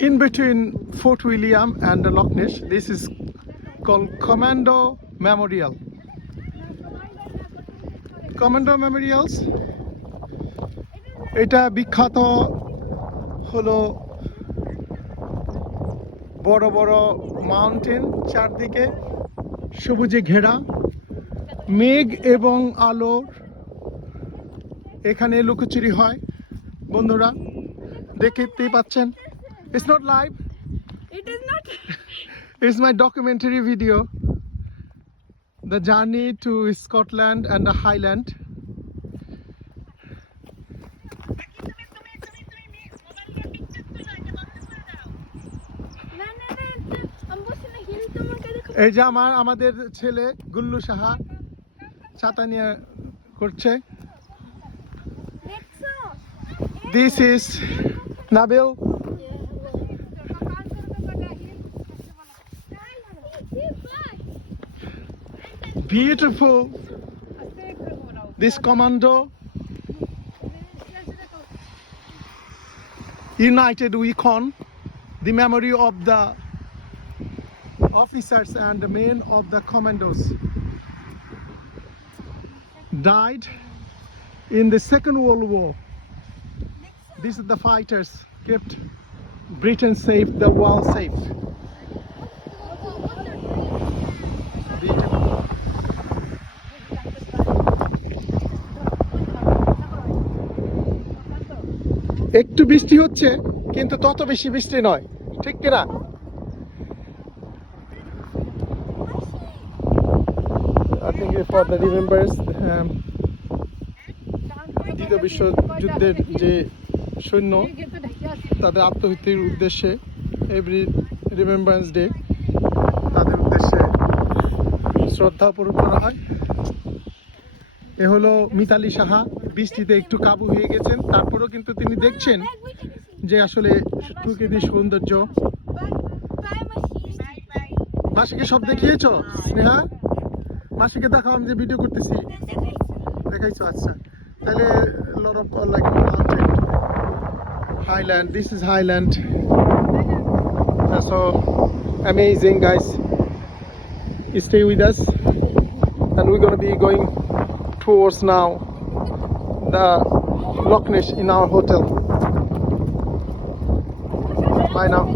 in between Fort William and the Loch Ness. This is called Commando Memorial. Commando Memorials এটা বিখ্যাত হলো বড় বড় মাউন্টেন, চারদিকে সবুজে ঘেরা, মেঘ এবং আলোর এখানে লুকোচুরি হয়। বন্ধুরা দেখতেই পাচ্ছেন, it's not live, It is not. it's my documentary video, the journey to Scotland and the Highland. এই যে আমাদের ছেলে গুল্লু সাহা ছাতা নিয়ে করছে। This is Nabil. Beautiful. This commando. United we con the memory of the officers and the men of the commandos died in the Second World War. These are the fighters kept Britain safe, the world safe. Beautiful. একটু বৃষ্টি হচ্ছে কিন্তু তত বেশি বৃষ্টি নয়, ঠিক কিনা? I think for the remembers দ্বিতীয় বিশ্বযুদ্ধের যে সৈন্য তাদের আত্মহত্যার উদ্দেশ্যে এভরি রিমেম্বারেন্স ডে তাদের উদ্দেশ্যে শ্রদ্ধা অর্পণ করা হয়। এ হলো মিতালি সাহা, বৃষ্টিতে একটু কাবু হয়ে গেছেন, তারপরেও কিন্তু তিনি দেখছেন যে আসলে প্রকৃতির সৌন্দর্য। মাসিকে সব দেখিয়েছো স্নেহা? মাসিকে দেখাও, আমি যে ভিডিও করতেছি দেখাইছো? আচ্ছা, তাহলে lot of like mountain, Highland. This is Highland. So amazing, guys. Stay with us, and we're gonna be going towards now the Loch Ness in our hotel. Bye now.